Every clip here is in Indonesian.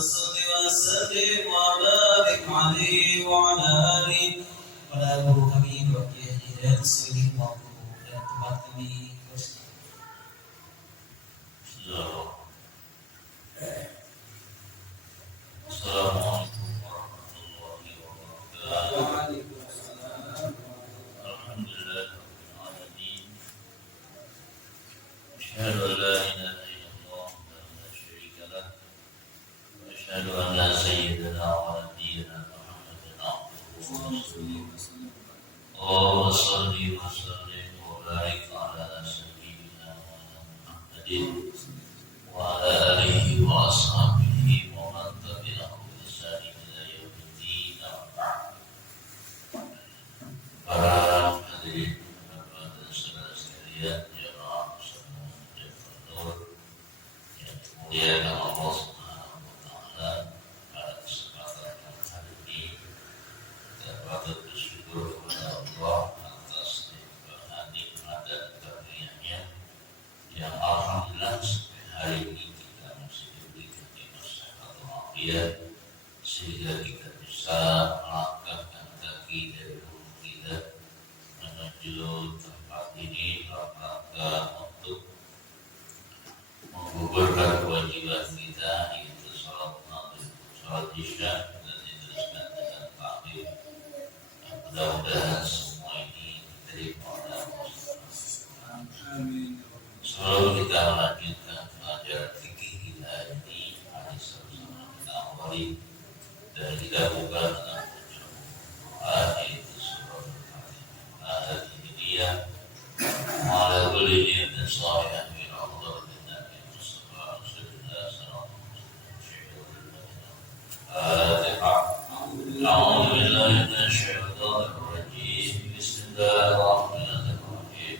صل وسلم وبارك عليه وعلى آله. Pada guru kami Bapak Kiai dan seluruh waktu dan tempat kami bersama. Assalamualaikum warahmatullahi wabarakatuh. Waalaikumsalam. Alhamdulillahirabbil alamin. Asyhadu an la ilaha illallah wa la syarika lah. Wa asyhadu anna sayyidana wa nabiyyana Muhammadan abduhu wa rasuluh. Allahumma shalli wa sallim wa barik ala sayyidina Muhammadin wa ala alihi wa ashabihi wa man tabi'ahum bi ihsan ila yaumiddin. Para hadirin dan saudara sekalian, jemaah muslimin yang dimuliakan Allah Subhanahu wa taala, pada kesempatan hari ini kita patut bersyukur kepada Allah atas nikmat dan karunia-Nya yang alhamdulillah sampai hari ini kita masih diberikan nikmat sehat walafiat sehingga kita bisa melangkahkan kaki dari rumah kita menuju tempat ini dalam rangka untuk menggugurkan kewajiban kita, yaitu sholat maghrib, sholat isya, dan diteruskan dengan takbir. Mudah-mudahan semua ini diterima oleh Allah. Amin. Sebelum kita melanjutkan pelajaran fikih kita ini, mari sama-sama kita awali dan kita buka dengan doa, yaitu surah Al-Fatihah. Ini dia ala kulli niyatin shalihah min Allah dan Nabi Mustafa Rasulullah sallallahu alaihi wasallam. A'udzu billahi minasy syaithanir rajim. Bismillahirrahmanirrahim.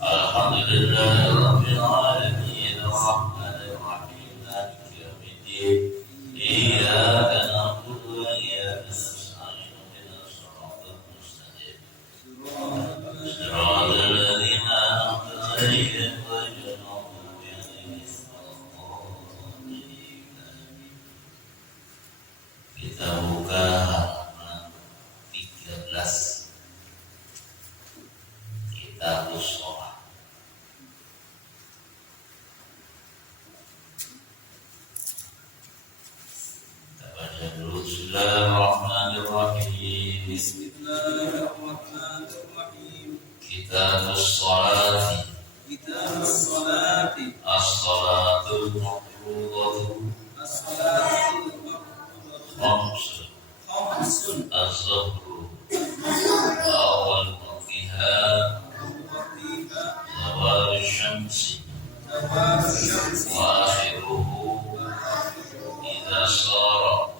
Alhamdulillahirabbil alamin arrahmanir rahim maliki yaumiddin. Iyyaka na'budu wa iyyaka nasta'in ihdinas siratal mustaqim. Siratal ladzina an'amta 'alaihim ghairil maghdubi 'alaihim waladdallin. Kita buka halaman 13. Kitabus Shalah. Kita baca dulu. Bismillahirrahmanirrahim. Bismillahirrahmanirrahim. Kitabus Shalati. Kitabus Sholati. As-Salatul Mafruḍatu As-Salatul Mafruḍatu. Khamsun. Khamsun. Az-Zuhru wa awwal waqtiha Waqtiha. zawal syamsi Zawal syamsi. wa akhiruhu idza sara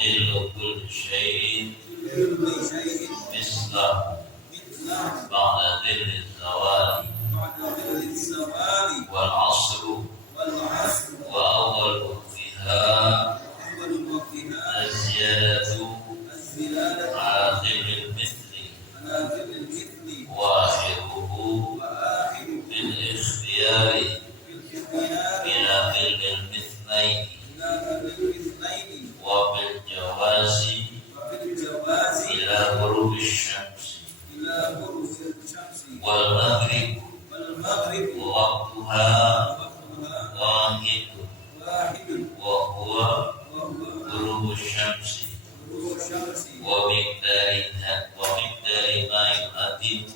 zillu kulli syai'in Kulli syai'in mislahu mithlahu ba'da dhilli zawali ba'da dhilli zawali wal 'asru wal 'asr. wa awwal waqtiha Awwal waqtiha az-ziyadatu az-ziyadatu ala dhilli al-mithli ala dhilli al-mithli wa akhiruhu wa akhiru bil ikhtiyari fil ikhtiyari ila dhilli al-mithnayn ila dhilli al-mithnaini wa bil jawazi wa fil jawazi ila ghurubi syamsi ila ghurubi syamsi wal maghrib wal maghrib waqtuha waqtuha wahidun wahidun wa huwa wa huwa ghurubu syamsi ghurubu syamsi wa miqdari ma yu'addim wa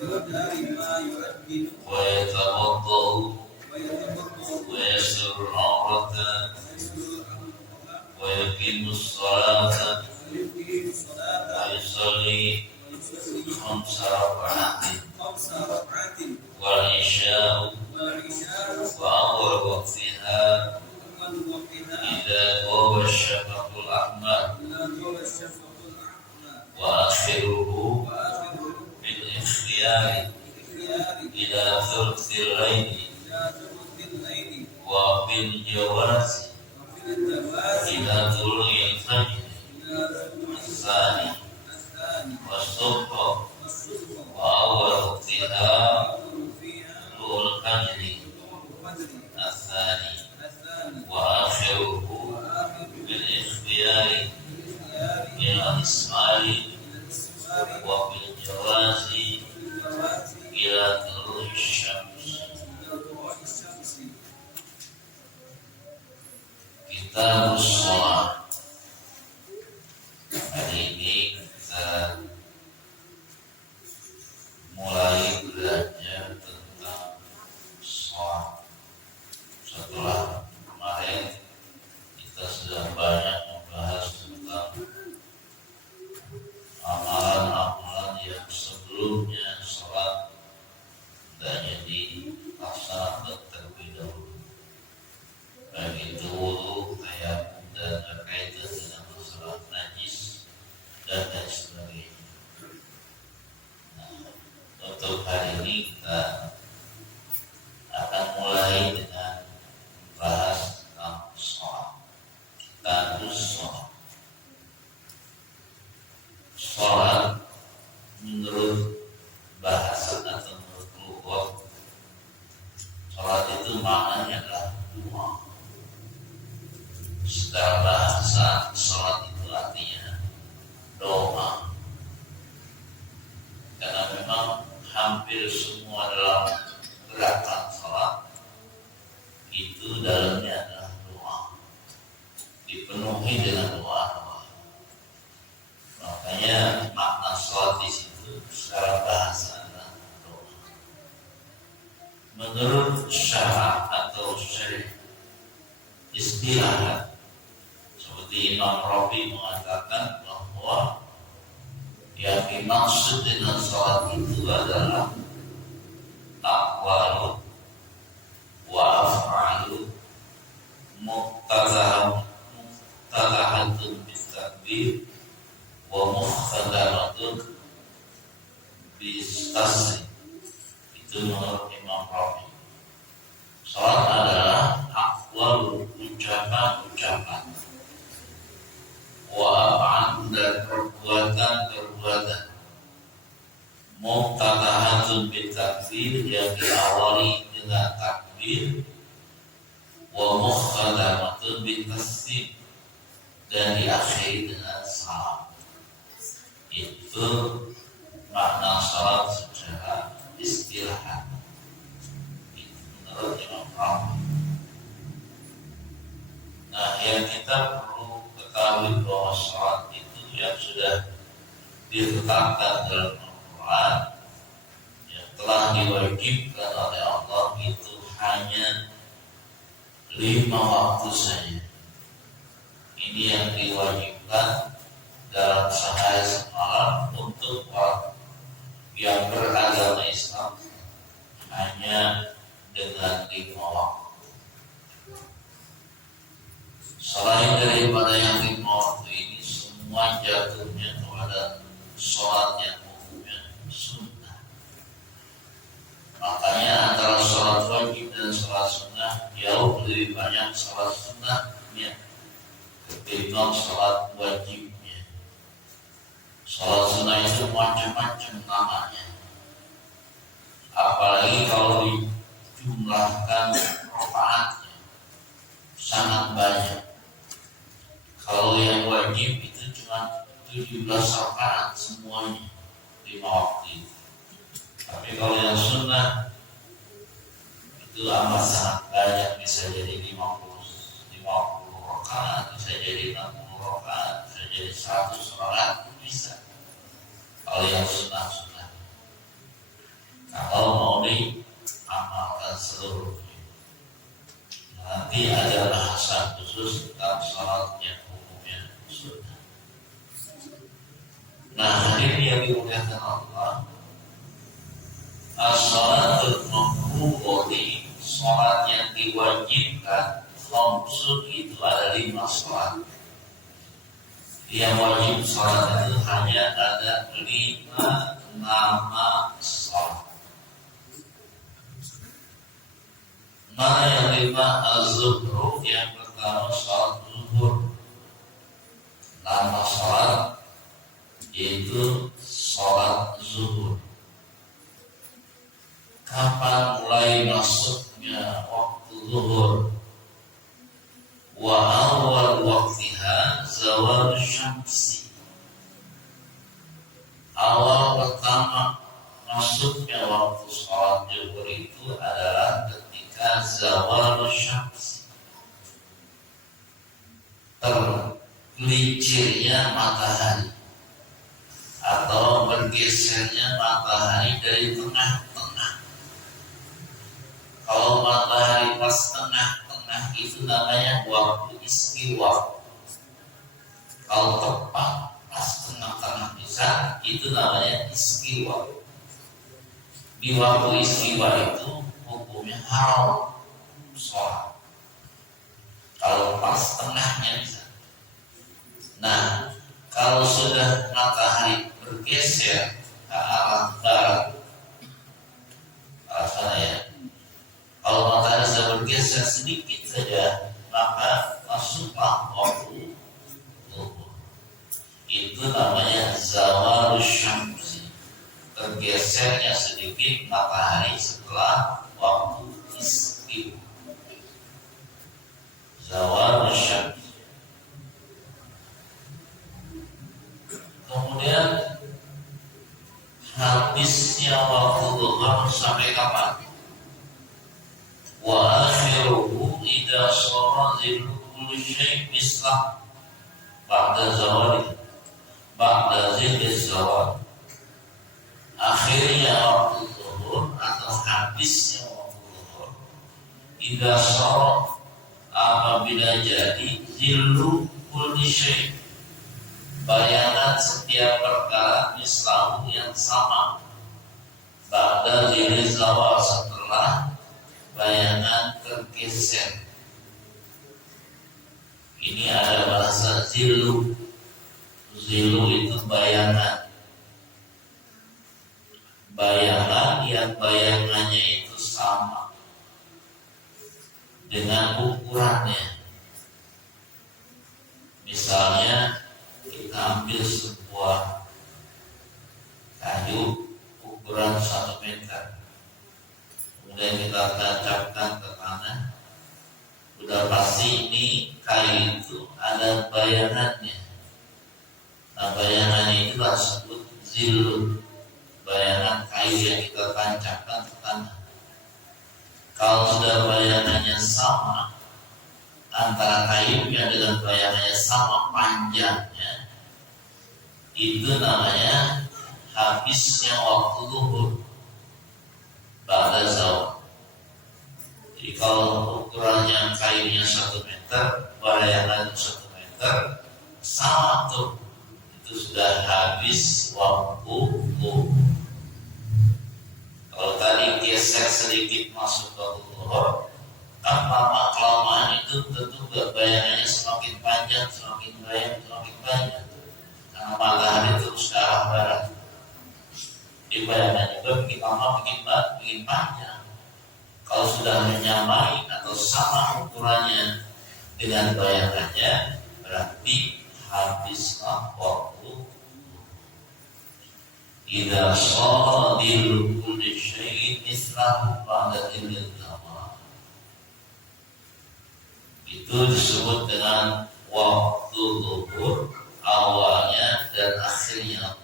miqdari ma yu'addinu wa yatawaddau wa yatawaddau wa yasru al-'awrata wa yasuru al-amra wa yuqimu as-salata wa yuqimu as-salata wa yusalli wa yusalli khamsa raka'atin khamsa rak'atin wal isya'u wal 'isha'u wa awwal waqtiha awwal waqtiha idza ghaba ash-shafaqul ahmar ila ghurub syafaqul a'la wa akhiruhu wa akhiru bil ikhtiyari ikhtiyari ila thuluthil layli ila thuluthil laili wa bil jawazi wa fil jawazi ila thuluthil fajr ila thuluthil الثاني الثاني والصبح والصبح وأول وقتها وأول فيها طلوع الفجر طلوع الفجر الثاني الثاني وآخره وآخر بالاختيار بالاختيار من الإسمار من الاستثمار وبالجواز بالجواز إلى طلوع الشمس. إلى طلوع الشمس. Kitab Shalah. Hari ini kita mulai belajar tentang sholat. Setelah kemarin kita sudah banyak membahas tentang amalan-amalan yang sebelumnya sholat hendaknya dilaksanakan terlebih dahulu. Baik itu wudu, tayamum dan berkaitan dengan masalah najis dan lain sebagainya. Nah, untuk hari ini kita akan mulai dengan membahas tentang sholat. Status sholat. Sholat menurut bahasa atau menurut lughat, sholat itu maknanya adalah doa. Secara bahasa, sholat itu artinya doa. Karena memang hampir semua dalam gerakan sholat itu dalamnya adalah doa, dipenuhi dengan doa-doa. Makanya makna sholat di situ secara bahasa adalah doa. Menurut syara atau syarih istilah, seperti Imam Rabi mengatakan bahwa yang dimaksud dengan sholat itu adalah aqwalu wa af'alu muqtadahatun bitakbir wa muqtadahatun bistasri. Itu menurut Imam Rabi. Sholat adalah aqwalu, ucapan-ucapan, wa af'al dan perbuatan-perbuatan, muqtadahatun bitakbir yang diawali dengan takbir, wa muqtadahatun bitaslim dan diakhiri dengan salam. Itu makna salat secara istilah menurut Imam Rabi. Nah, yang kita perlu ketahui bahwa salat itu yang sudah ditetapkan dalam Al-Quran, yang telah diwajibkan oleh Allah, itu hanya 5 waktu saja. Ini yang diwajibkan dalam sehari semalam untuk orang yang beragama Islam, hanya dengan 5 waktu. Selain daripada yang 5 waktu ini, semua jatuhnya kepada sholat yang hukumnya sunnah. Makanya antara sholat wajib dan sholat sunnah jauh lebih banyak sholat sunnahnya ketimbang sholat wajibnya. Sholat sunnah itu macam-macam namanya, apalagi kalau dijumlahkan rakaatnya sangat banyak. Kalau yang wajib itu cuma 17 rakaat semuanya 5 waktu itu. Tapi kalau yang sunnah itu amat sangat banyak, bisa jadi 50 rakaat, bisa jadi 60 rakaat, bisa jadi 100 rakaat, bisa. Kalau yang sunnah. Kalau mau diamalkan seluruhnya, nanti ada bahasan khusus tentang sholat yang hukumnya sunnah. Nah, hadirin yang dimuliakan Allah, as-sholatul mafruḍah, sholat yang diwajibkan, khamsun, itu ada 5 sholat. Yang wajib sholat itu hanya ada 5 nama sholat. Mana yang 5? Az-zuhur, yang pertama sholat zuhur. Nama sholat yaitu sholat zuhur. Kapan mulai masuknya waktu zuhur? Wa awal waqtiha zawal syamsi. Awal pertama masuknya waktu sholat zuhur itu adalah ketika zawal syamsi, tergelincirnya matahari atau bergesernya matahari dari tengah-tengah. Kalau matahari pas tengah-tengah itu namanya waktu istiwa. Kalau tepat pas tengah-tengah bisa, itu namanya istiwa. Di waktu istiwa itu hukumnya haram sholat. Kalau pas tengahnya bisa. Nah, kalau sudah matahari bergeser ke arah barat, arah sana ya. Kalau matahari sudah bergeser sedikit saja, maka masuklah waktu zuhur. Itu namanya zawal syamsi, tergesernya sedikit matahari setelah waktu istiwa. Zawal syamsi. Kemudian habisnya waktu zuhur sampai kapan? Wa akhiruhu idza shara zillu kulli syai' mislah ba'da zawali ba'da zilli zawal. Akhirnya waktu zuhur atau habisnya waktu zuhur idza shara, apabila jadi zillu kulli syai', bayangan setiap perkara mislahu yang sama, ba'da zilli zawal, setelah bayangan tergeser. Ini ada bahasa zilu. Zilu itu bayangan. Bayangan yang bayangannya itu sama dengan ukurannya. Misalnya kita ambil sebuah kayu ukuran 1 meter. Kemudian kita tancapkan ke tanah, udah pasti ini kayu itu ada bayangannya. Nah, bayangannya itu disebut zilu, bayangan kayu yang kita tancapkan ke tanah. Kalau sudah bayangannya sama, antara kayunya dengan bayangannya sama panjangnya, itu namanya habisnya waktu zuhur ba'da zawal. Jadi kalau ukurannya kayunya 1 meter, bayangan 1 meter, sama tuh, itu sudah habis waktu zuhur. Kalau tadi geser sedikit masuk waktu zuhur, kan lama kelamaan itu tentu bayangannya semakin panjang, semakin panjang, karena matahari terus ke arah barat. Di bayangan juga bikin lama, bikin panjang. Kalau sudah menyamai atau sama ukurannya dengan bayangannya, berarti habislah waktu. Idza shara zillu kulli syai'in mislahu ba'da zilli zawal. Itu disebut dengan waktu zuhur, awalnya dan akhirnya.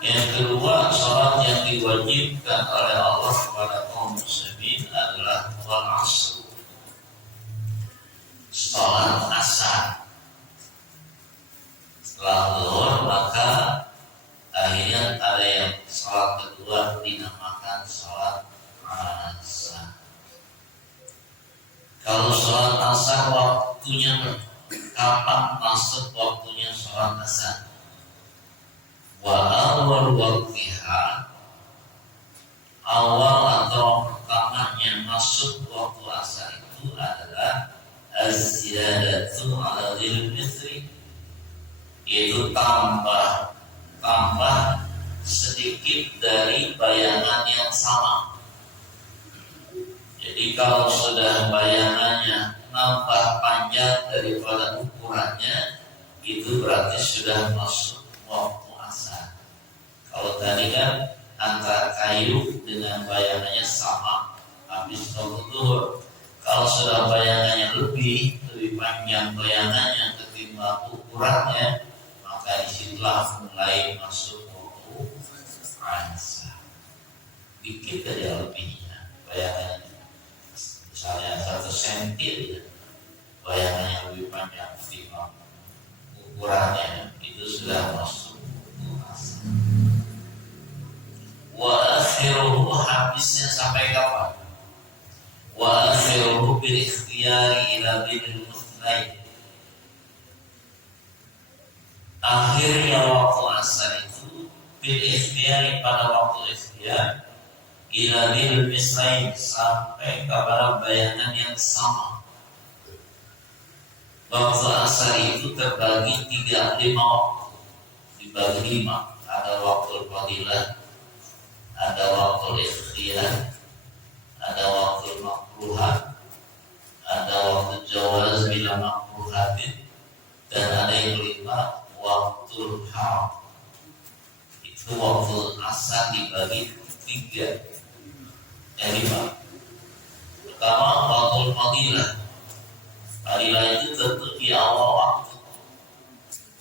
Yang kedua, sholat yang diwajibkan oleh Allah kepada kaum muslimin adalah wal asr, sholat asar. Setelah zuhur maka akhirnya ada yang sholat kedua dinamakan sholat asar. Kalau sholat asar waktunya kapan masuk waktunya sholat asar? Wa awal waqtiha, awal atau pertamanya masuk waktu asar itu adalah az-ziyadatu ala dhil mithri, yaitu tambah sedikit dari bayangan yang sama. Jadi kalau sudah bayangannya nambah panjang daripada ukurannya, itu berarti sudah masuk waktu asar. Kalau tadi kan antara kayu dengan bayangannya sama, habis waktu zuhur. Kalau sudah bayangannya lebih panjang bayangannya ketimbang ukurannya, maka disitulah mulai masuk waktu asar. Dikit aja lebihnya bayangannya, misalnya 1 cm ya, bayangannya lebih panjang ketimbang ukurannya, itu sudah masuk asar. Wa akhiruhu, habisnya sampai kapan? Wa akhiruhu bil ikhtiyari ila bil mustlain. Akhirnya waktu asar itu bil ikhtiyari, pada waktu ikhtiyar, ila bil mustlain, sampai kepada bayangan yang sama. Waktu asar itu terbagi 5 waktu, dibagi 5. Ada waktu fadilah, ada waktu ikhtiyar, ada waktu makruhat, ada waktu jawaz bila makruhatin, dan ada yang kelima waktu haram. Itu waktu asar dibagi 3, 5. Pertama waktu fadilah. Fadilah itu tentu di awal waktu.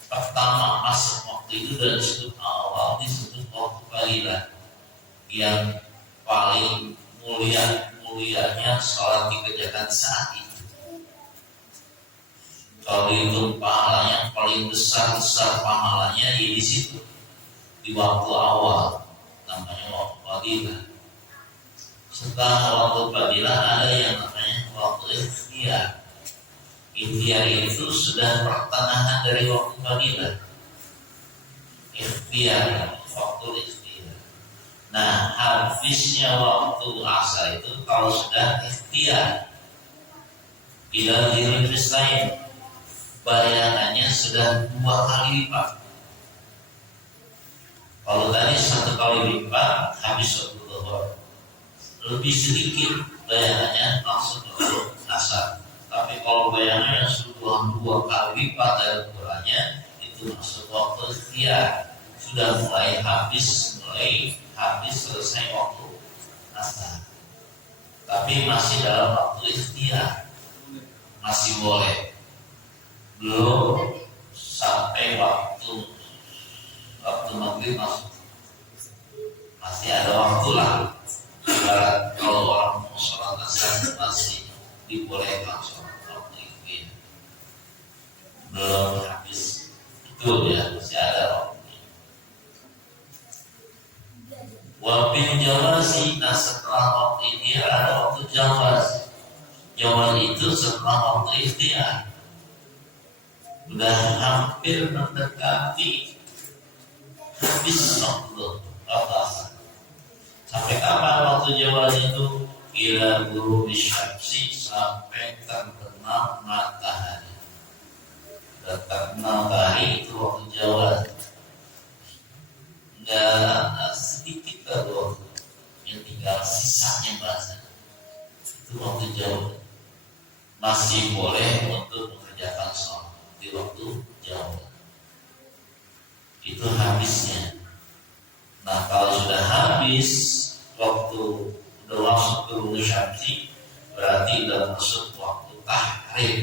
Pertama masuk waktu itu dan disebut awal, disebut waktu fadilah, yang paling mulianya sholat dikerjakan saat itu. Kalau itu pahalanya paling besar pahalanya ya di situ, di waktu awal, namanya waktu fadilah. Setelah waktu fadilah ada yang namanya waktu ikhtiyar. Ikhtiyar itu sudah pertengahan dari waktu fadilah. Ikhtiyar, waktu ikhtiyar. Nah, habisnya waktu asar itu kalau sudah ikhtiyar, bila dirifis lain, bayangannya sudah 2 kali lipat. Kalau tadi 1 kali lipat habis waktu zuhur, lebih sedikit bayangannya masuk waktu asar. Tapi kalau bayangannya sudah 2 kali lipat dari ukurannya, itu masuk waktu ikhtiyar, sudah mulai habis selesai waktu asar. Tapi masih dalam waktu ikhtiyar, masih boleh, belum sampai waktu maghrib masuk, masih ada waktu lah. Ibarat kalau orang mau sholat asar masih dibolehkan sholat waktu ikhtiyar, belum habis itu ya, masih ada waktu. Wabin jawasi, nah setelah waktu ikhtiyar ada waktu jawaz. Jawaz itu setelah waktu ikhtiyar, udah hampir mendekati habis waktu asar. Sampai kapan waktu jawaz itu? Ila ghurubi syamsi, sampai terbenam matahari. Terbenam matahari itu waktu jawaz. Enggak sedikit kalau yang tinggal sisanya bahasa itu waktu jauh, masih boleh untuk mengerjakan sholat di waktu jauh. Itu habisnya. Nah, kalau sudah habis waktu, udah masuk ke ghurubi syamsi, berarti udah masuk waktu tahrim.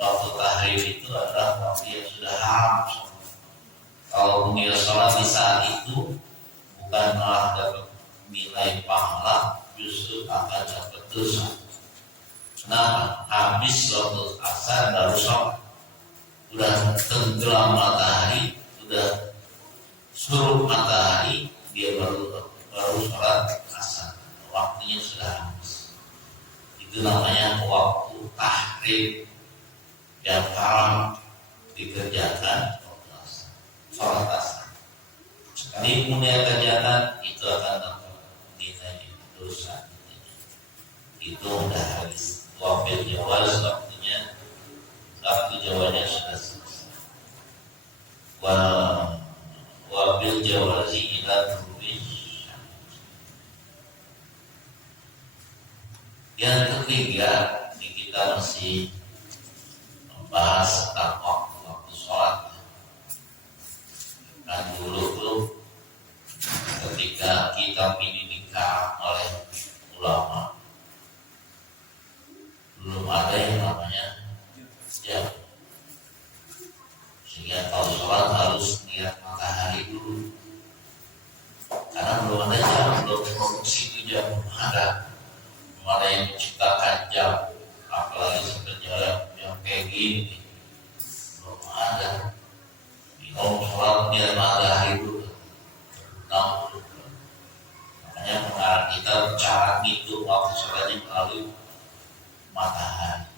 Waktu tahrim itu adalah waktu yang sudah haram. Kalau mengira sholat di saat itu bukan malah dapat nilai pahala, justru akan dapat dosa. Kenapa? Habis waktu asar baru sholat, udah tenggelam matahari, udah suruh matahari, dia baru sholat asar, waktunya sudah habis. Itu namanya waktu tahrim yang haram dikerjakan sholat asar. Sekalipun dia kerjakan, itu akan dapat nilai dosa. Itu udah habis. Wabil jawaz, waktunya, waktu jawabnya sudah selesai. Wabil jawazi ila ghurubi. Yang ketiga, ini kita masih membahas tentang waktu sholat. Dan dulu tuh ketika kitab ini dikarang oleh ulama, mana yang menciptakan jam, apalagi sejarah yang kayak gini belum ada. Kalau sholat dia matahari itu terbenam, makanya mengarah kita cara itu waktu sholatnya melalui matahari.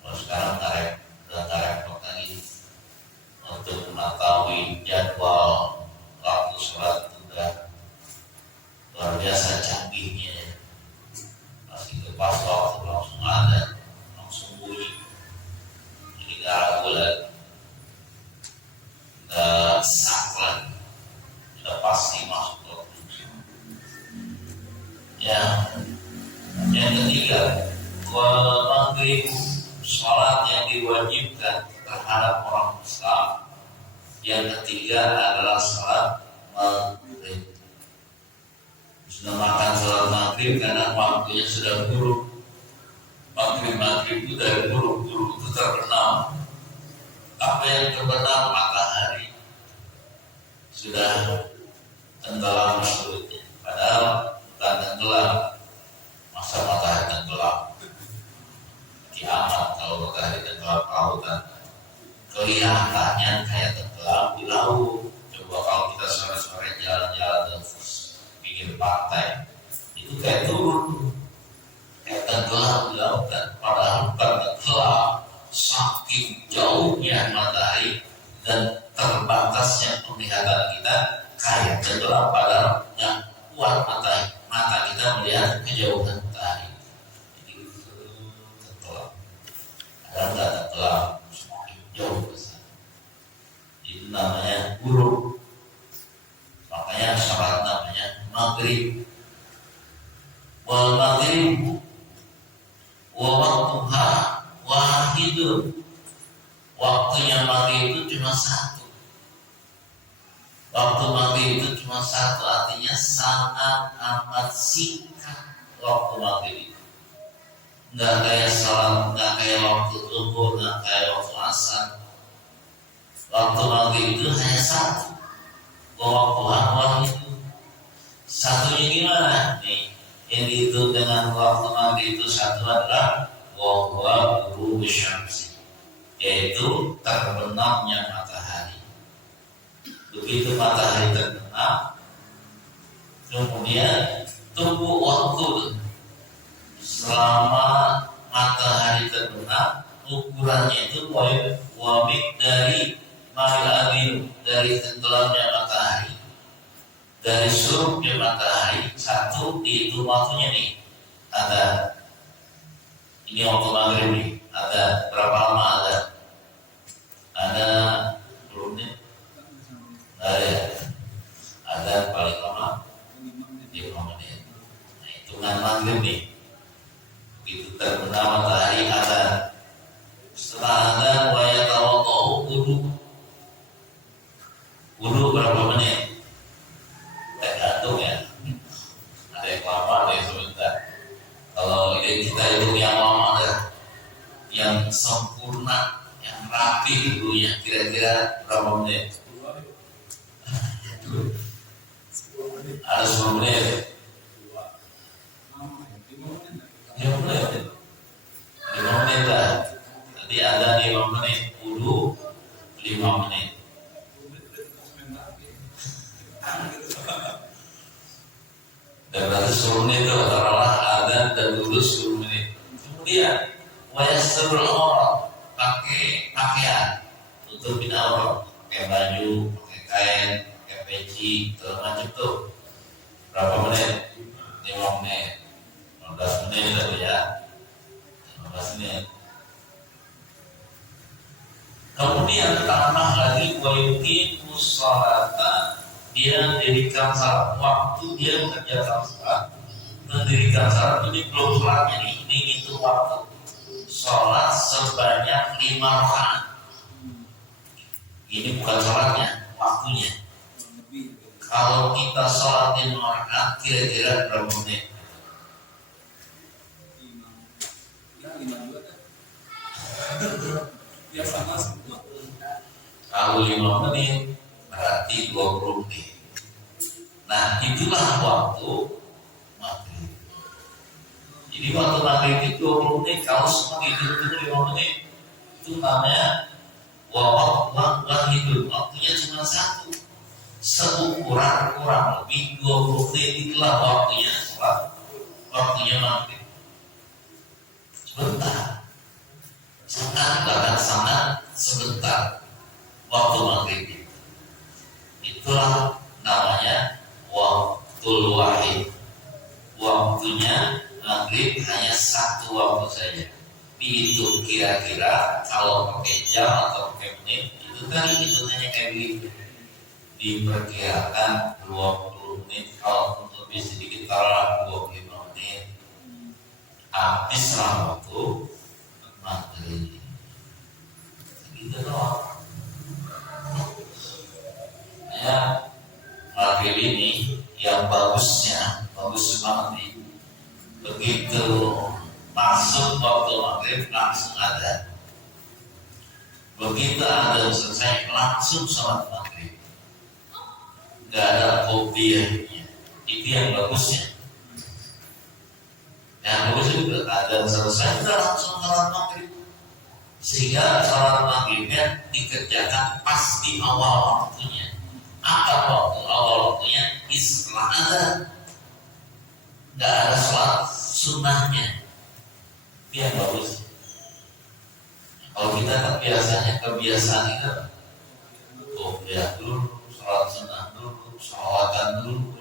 Kalau sekarang udah repot lagi untuk mengetahui jadwal waktu sholat, udah luar biasa canggihnya ya. Masih pas waktu langsung ada, langsung bunyi, jadi gak ragu lagi, gak sak lagi, sudah pasti masuk waktu. Yang ketiga, maghrib, sholat yang diwajibkan terhadap orang Islam. Yang ketiga adalah sholat maghrib. Sudah makan sholat maghrib karena waktunya sudah buruk. Maghrib itu dari buruk itu terbenam. Apa yang terbenam? Matahari sudah tenggelam sebetulnya. Padahal bukan tenggelam, masa matahari tenggelam. Kiamat kalau matahari tenggelam lautan, kelihatannya kayak tenggelam di laut. Coba kalau kita sore-sore jalan-jalan di pinggir pantai, itu kayak turun, kayak tenggelam di lautan. Padahal bukan tenggelam, saking jauhnya matahari dan terbatasnya penglihatan kita kayak tenggelam. Padahal nggak kuat mata kita melihat kejauhan matahari. Jadi tenggelam, padahal nggak tenggelam, semakin jauh besar. Itu namanya buruk. Makanya sholat namanya maghrib. Wal maghrib wa waktuha wahidun. Waktunya maghrib itu cuma satu. Waktu maghrib itu cuma satu, artinya sangat amat singkat waktu maghrib itu. Nggak kayak sholat, nggak kayak waktu zuhur, nggak kayak waktu asar. Waktu maghrib itu hanya satu. Waktu awal itu satunya gimana? Nih, yang dihitung dengan waktu maghrib itu satu adalah waktu ghurubi syamsi, yaitu terbenamnya matahari. Begitu matahari terbenam, kemudian tunggu waktu selama matahari terbenam. Ukurannya itu wamik dari mail dari tenggelamnya matahari, dari surupnya matahari. Satu dihitung waktunya nih, ada ini waktu maghrib nih, ada berapa lama? Ada 10 menit, ada paling lama 5 menit. Nah, hitungan maghrib nih, begitu terbenam matahari ada. Setelah ada wayatawadhu, wudu berapa menit? Tergantung ya, ada yang lama, ada yang sebentar. Kalau kita hitung yang lama, ada yang sempurna, yang rapi wudunya, kira-kira berapa menit? Ada 10 menit, 5 menit, 5 menit lah. Jadi ada 5 menit wudu, 5 menit. Dan berarti 10 menit itu taruhlah adzan dan wudu 10 menit. Kemudian wayasrul aurat, pakai pakaian, tutupin aurat, pakai baju, pakai kain, pakai peci, segala macam tuh. Berapa menit? 5 menit, 15 menit tadi ya, 15 menit. Kemudian tambah lagi wayuqimu sholata, dia mendirikan salat. Waktu dia mengerjakan salat, mendirikan salat, ini belum sholatnya nih, ini itu waktu sholat sebanyak 5 rakaat. Ini bukan sholatnya, waktunya. Kalau kita sholat 5 rakaat, kira-kira berapa menit? 5 sama semua. Kalau 5 menit berarti 20 menit. Nah, itulah waktu maghrib. Jadi waktu maghrib itu 20 menit, kalau semua tidur 5 menit, itu namanya waktu waktunya cuma satu, seukuran kurang lebih 20 menit itulah waktunya sholat, waktunya maghrib. Sebentar, sangat sebentar waktu maghrib. Itulah namanya waktul wahid. Waktunya maghrib hanya satu waktu saja. Itu kira-kira kalau pakai jam atau pakai menit itu kan hitungannya kayak begitu. Diperkirakan 20 menit, kalau untuk lebih sedikit taruh 25 menit. Habislah waktu maghrib. Gitu doang. Ya, maghrib ini yang bagus banget nih. Begitu masuk waktu maghrib langsung ada. Begitu ada selesai langsung sholat maghrib. Gak ada kopiahnya. Itu yang bagusnya. Yang bagus juga ada selesai sudah langsung sholat maghrib. Sehingga sholat maghribnya dikerjakan pas di awal waktunya. Apa waktu awal waktunya? Istilah ada. Gak ada sholat sunnahnya. Itu yang bagus. Kalau kita kan biasanya kebiasaan itu ya dulu, sholat sunnah dulu, sholatan dulu,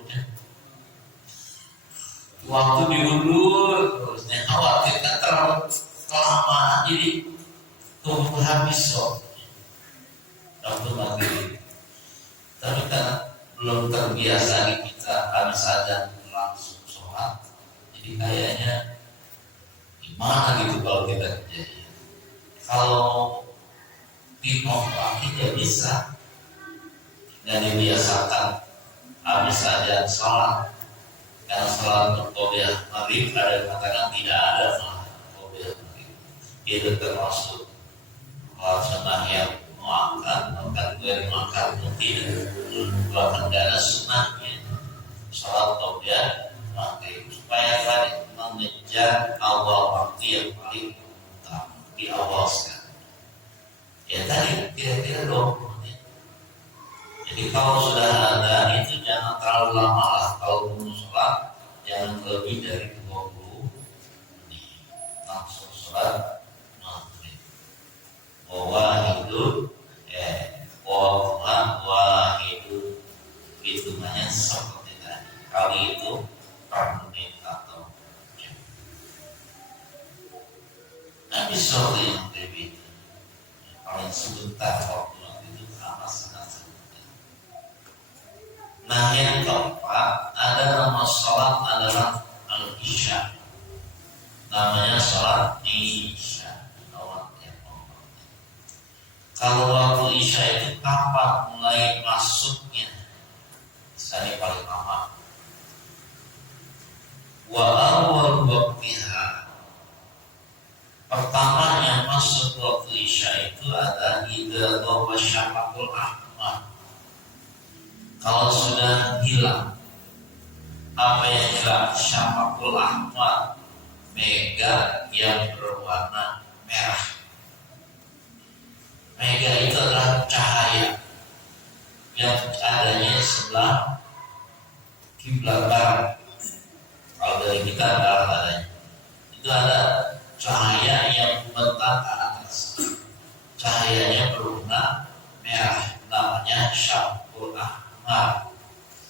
waktu diundur terusnya khawatir kan terlalu kelamaan jadi tunggu habis waktu maghrib. Tapi kan belum terbiasa di kita habis azan langsung sholat, jadi kayaknya gimana gitu kalau kita kejadian. Kalau dikontrol ya bisa, dan dibiasakan habis azan sholat. Karena sholat qobliyah maghrib ada yang mengatakan tidak ada qobliyah maghrib. Itu termasuk sunnah yang muakkad, bahkan dari muakkad tidak. Bahkan tidak ada sunnahnya sholat qobliyah maghrib supaya tadi mengejar awal waktu yang paling utama di awal sekali. Ya tadi kira-kira 20 menit. Jadi kalau sudah ada itu jangan terlalu lama lah. Kalau mau sholat jangan lebih dari 20 menit. Langsung sholat maghrib. Wahidu wahidu hitungannya seperti tadi. Kali itu per menit atau jam. Tapi seperti yang lebih paling sebentar waktu itu amat sangat sebentar. Nah yang keempat ada nama sholat adalah al-isya. Namanya sholat isya. Kalau waktu isya itu kapan mulai masuknya? Misalnya paling lama. Wa awal waqtiha. Pertama yang masuk waktu isya itu ada idza dhaba syafaqul ahmar. Kalau sudah hilang apa yang hilang? Syafaqul ahmar, mega yang berwarna merah. Mega itu adalah cahaya yang adanya sebelah kiblat barat. Kalau dari kita barat adanya. Itu ada cahaya yang membentang ke atas. Cahayanya berwarna merah, namanya syafaqul ahmar.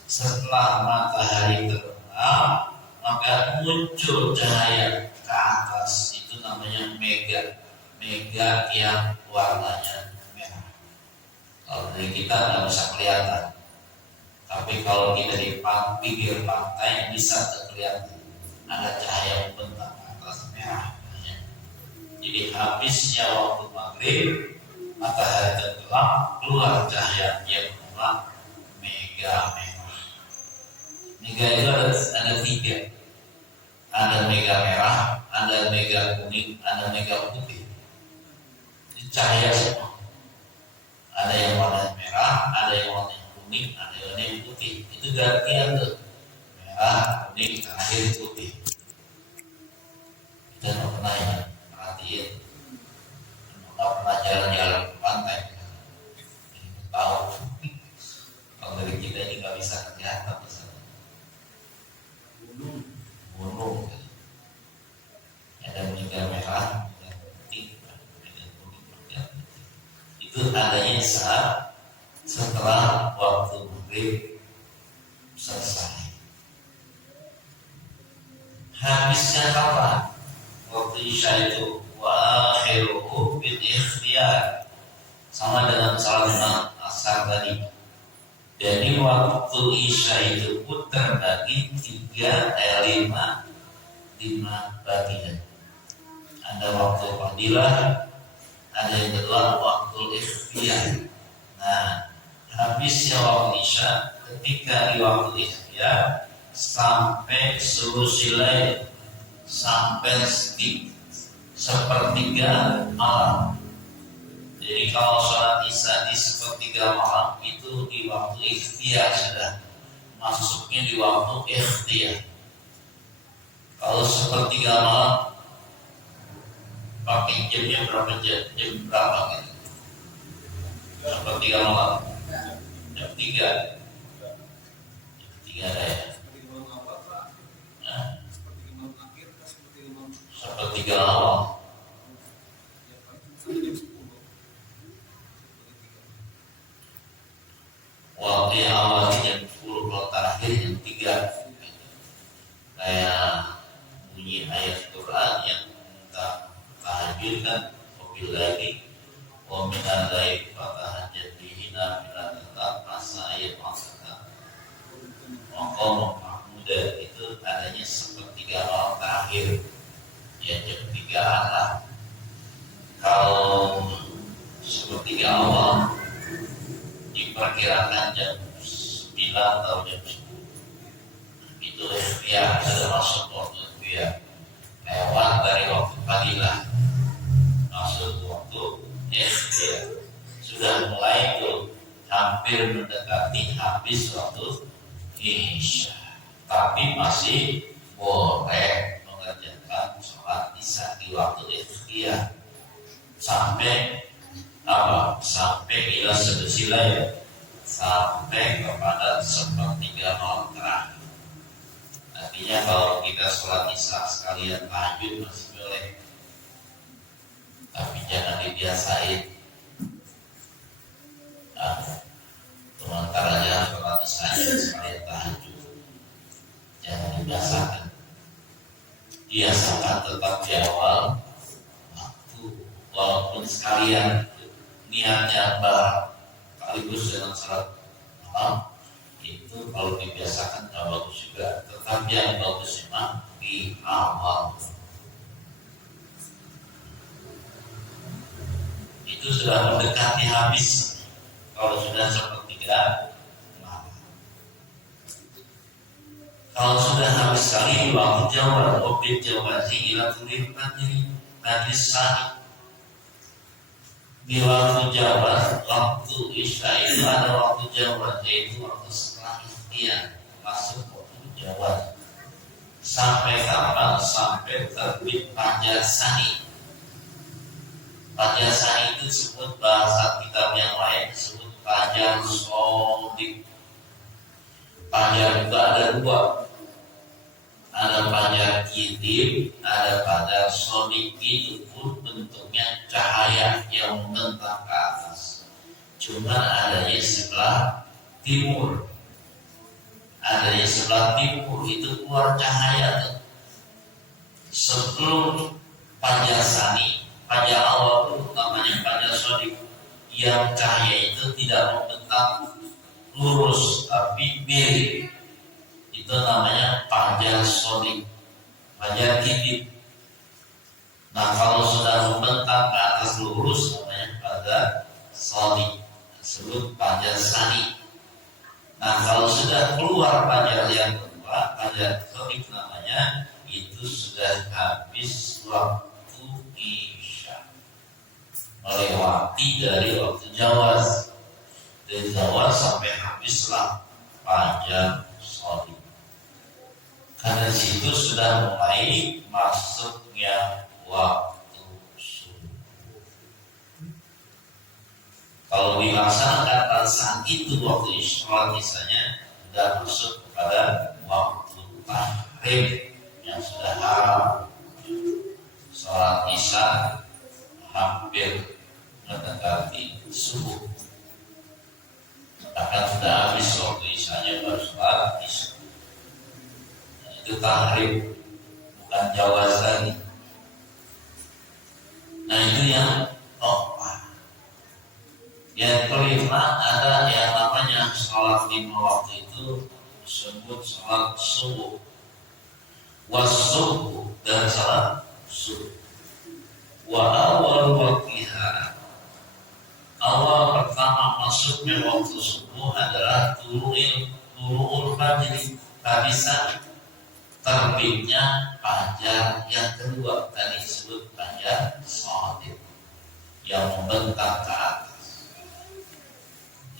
Setelah matahari terbenam, maka muncul cahaya ke atas. Itu namanya mega. Mega yang warnanya merah. Kalau dari kita nggak bisa kelihatan, tapi kalau kita di pinggir pantai bisa kelihatan ada cahaya membentang ke atas merah. Jadi habisnya waktu maghrib, matahari tenggelam, keluar cahaya yang warna mega merah. Mega itu ada tiga. Ada mega merah, ada mega kuning, ada mega putih. Cahaya semua. Ada yang warna merah, ada yang warna kuning, ada yang warna putih. Itu gantian tuh. Merah, kuning, terakhir putih. adanya saat setelah waktu maghrib selesai. Habisnya kapan? Waktu isya itu wa akhiruhu bil ikhtiyar, sama dengan salat asar tadi. Jadi waktu isya itu pun terbagi lima bagian. Ada waktu fadilah, ada yang kedua waktu ikhtiyar. Nah, habisnya waktu isya ketika di waktu ikhtiyar sampai sulusilail, sampai sepertiga malam. Jadi kalau sholat isya di sepertiga malam itu di waktu ikhtiyar, sudah masuknya di waktu ikhtiyar. Kalau sepertiga malam pakai jamnya berapa jam? Jam berapa gitu? Sepertiga malam jam 3. Jam 3 ada ya? Sepertiga awal. Waktu yang awal jam 10, kalau terakhir jam 3. Kayak bunyi ayat Quran yang tahajud kan, mobil lagi waminal lail fatahajat bihi nafilatan lak, masa ayat maksudnya maqam mahmuda itu adanya sepertiga malam terakhir, ya jam 3 arah. Kalau sepertiga awal diperkirakan jam 9 atau jam 10. Itu ya sudah masuk waktu ya, lewat dari waktu fadilah masuk waktu ya, sudah mulai tuh hampir mendekati habis waktu isya, tapi masih boleh mengerjakan sholat isya di waktu ikhtiyar sampai apa? Sampai ila sedusila ya, sampai kepada sepertiga malam terakhir. Artinya kalau kita sholat isya sekalian tahajud masih boleh, tapi jangan dibiasain. Sementaranya sholat isya sekalian tahajud, jangan dibiasakan. Biasakan tetap di awal waktu, walaupun sekalian niatnya sekaligus dengan sholat malam. Itu kalau dibiasakan tidak bagus juga, tetapi yang bagus memang di awal. Itu sudah mendekati habis kalau sudah sepertiga malam. Kalau sudah habis sekali waktu jawab, objek jawab ila tulirkan diri najis sani. Di waktu jawab, waktu isya itu ada waktu jawab, yaitu waktu setelah ikhtiar, masuk waktu jawab. Sampai kapan? Sampai terbit fajar sani. Fajar sani itu disebut bahasa kitab yang lain disebut fajar sodik. Fajar itu ada dua, ada fajar kidib, ada fajar sodik. Itu pun bentuknya cahaya yang membentang ke atas, cuma adanya sebelah timur. Adanya sebelah timur itu keluar cahaya tuh. Sebelum fajar sani, fajar awal itu namanya fajar sodik, yang cahaya itu tidak membentang lurus tapi miring, itu namanya fajar sodik. Fajar kidib. Nah, kalau sudah membentang ke atas lurus namanya fajar sodik, disebut fajar sani. Nah, kalau sudah keluar fajar yang kedua, fajar sodik namanya, itu sudah habis waktu isya, melewati dari waktu jawaz. Dari jawaz sampai habislah fajar sodik. Karena situ sudah mulai masuknya waktu subuh. Kalau dilaksanakan saat itu waktu sholat misalnya sudah masuk kepada waktu maghrib yang sudah haram. Sholat isya hampir mendekati subuh. ketahuilah ada yang namanya sholat 5 waktu itu disebut sholat subuh, wasubuh dan sholat subuh. Wa awal waktiha, awal pertama masuknya waktu subuh adalah tulu'ul fajri, habisan terbitnya fajar yang kedua, tadi disebut fajar shadiq yang membentang ke atas.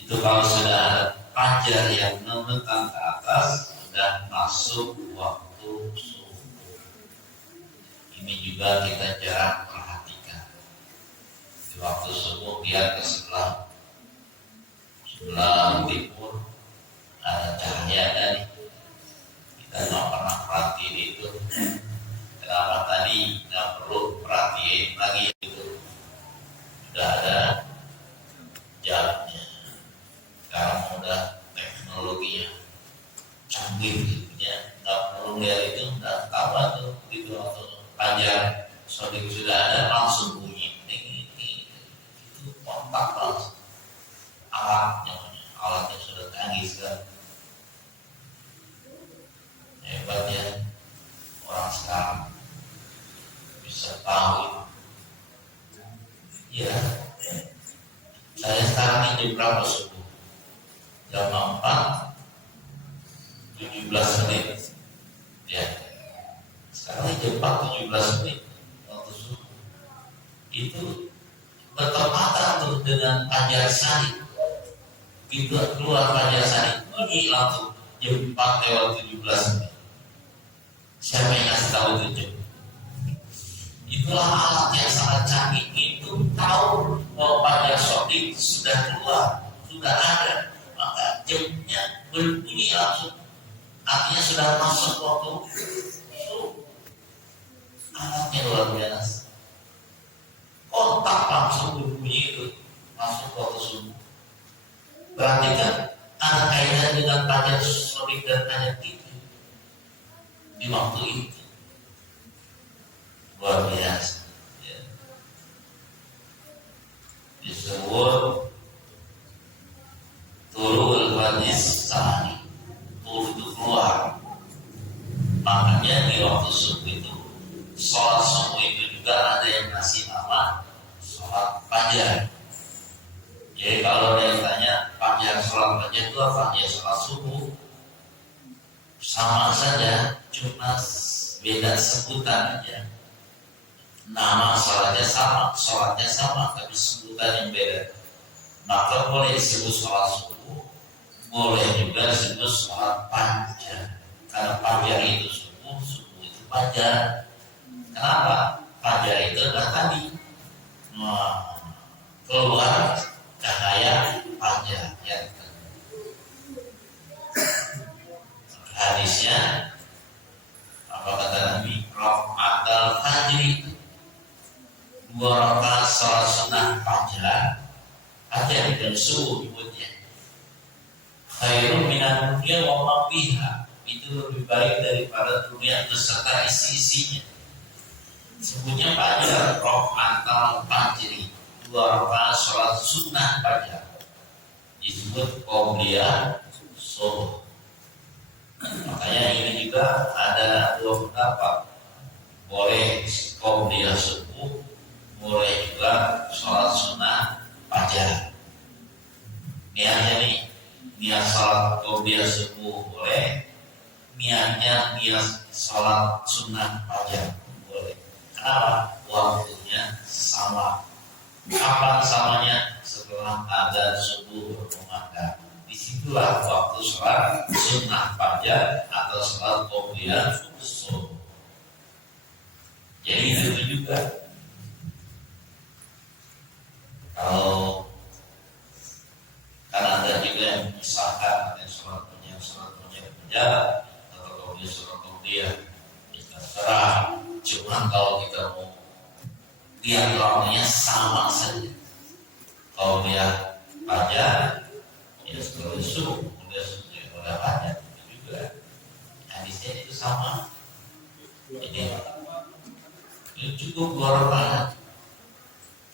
Itu kalau sudah ada fajar yang membentang ke atas, sudah masuk waktu subuh. Ini juga kita jarang perhatikan. Di waktu subuh dia ke sebelah timur ada cahaya dari kita nggak pernah perhatiin itu. Kenapa tadi nggak perlu perhatiin lagi itu? Sudah ada jamnya. Sekarang udah teknologinya canggih gitu ya, nggak perlu lihat itu, nggak tahu tuh gitu waktu panjang shadiq sudah ada langsung bunyi. Ini itu kontak langsung. Alatnya sudah canggih sekali. Hebatnya orang sekarang bisa tahu. Ya, saya sekarang ini berapa subuh? Jam 4:17. Ya, sekarang jam 4:17 waktu subuh. Itu bertepatan tuh dengan fajar shadiq. Itu keluar fajar shadiq bunyi langsung jam 4:17. Siapa yang ngasih tahu itu? Itulah alat yang sangat canggih. Itu tahu bahwa fajar shadiq sudah keluar, sudah ada, maka jamnya berbunyi langsung. Artinya sudah masuk waktu subuh. Alatnya luar biasa. Kontak langsung berbunyi itu masuk waktu subuh. Berarti kan ada kaitan dengan fajar shadiq dan fajar itu di waktu itu. Luar biasa ya. Disebut tulu'ul fajri tsani, tulu itu keluar. Makanya di waktu subuh itu sholat subuh itu juga ada yang ngasih nama sholat fajar. Jadi kalau dia tanya fajar sholat fajar itu apa? Ya sholat subuh. Sama saja, cuma beda sebutan aja. Nama sholatnya sama, tapi sebutan yang beda. Maka boleh disebut sholat subuh, boleh juga disebut sholat fajar. Karena fajar itu subuh, subuh itu fajar. Kenapa? Fajar itu adalah tadi keluar cahaya fajar. Ya. Hadisnya apa kata Nabi? Raf'atal fajri, 2 rakaat salat sunnah fajar dan subuh nyebutnya. Khairun minan dunya wa ma fiha, itu lebih baik daripada dunia beserta isi-isinya. Sebutnya fajar, raf'atal fajri, 2 rakaat salat sunnah fajar. Disebut qobliyah subuh. Makanya ini juga ada 2 pendapat. Boleh qobliyah subuh, boleh juga sholat sunnah fajar. Niatnya nih, niat sholat qobliyah subuh boleh, niatnya niat sholat sunnah fajar boleh. Kenapa? Waktunya sama. Kapan samanya? Setelah adzan subuh berkumandang. Disitulah waktu sholat sunnah fajar atau sholat qobliyah subuh. Jadi itu juga. Kalau karena ada juga yang memisahkan ada sholat fajar atau qobliyah sholat qobliyah, kita terserah. Cuma kalau kita mau lihat waktunya sama saja. Qobliyah fajar ya setelah subuh, udah fajar itu juga. Hadisnya itu sama. Jadi itu cukup 2 rakaat.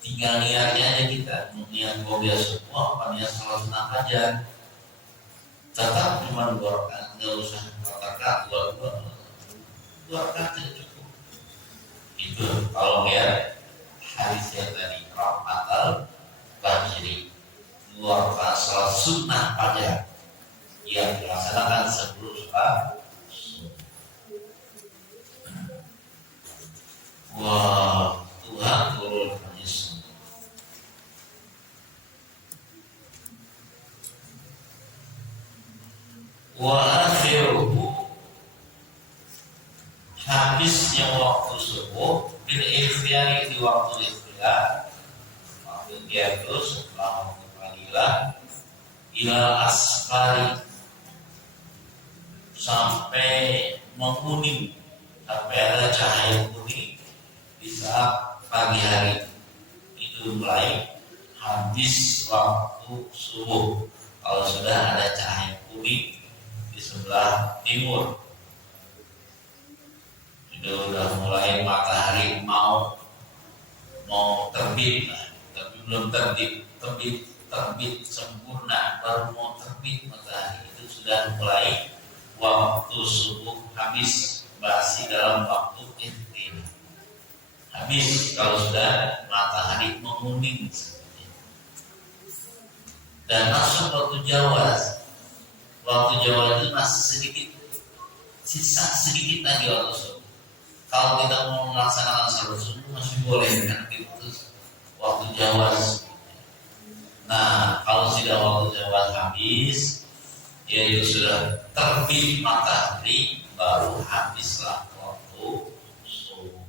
tinggal niatnya aja kita niat qobliyah semua apa niat salat sunnah aja, tetap cuma 2 rakaat, nggak usah 4 rakaat, 2 rakaat aja cukup. Itu kalau lihat hadis yang tadi Ramadan Fajri 2 rakaat salat sunnah fajar yang dilaksanakan sebelum sholat subuh. Wah, Tuhan turun hadis. Wa akhiruhu, habisnya waktu subuh bil ikhtiyari, di waktu ikhtiar, waktu dia itu setelah waktu panggilan ila asfari, sampai menguning, sampai ada cahaya kuning di saat pagi hari. Itu mulai habis waktu subuh kalau sudah ada cahaya kuning di sebelah timur. Itu udah mulai matahari mau terbit, tapi belum terbit sempurna, baru mau terbit matahari. Itu sudah mulai waktu subuh habis, masih dalam waktu intim. Habis kalau sudah matahari menguning. Dan masuk waktu jawaz. Waktu jawaz itu masih sedikit, sisa sedikit lagi waktu subuh. Kalau kita mau melaksanakan salat subuh masih boleh kan, itu waktu jawaz. Nah, kalau sudah waktu jawaz habis, yaitu sudah terbit matahari, baru habislah waktu subuh.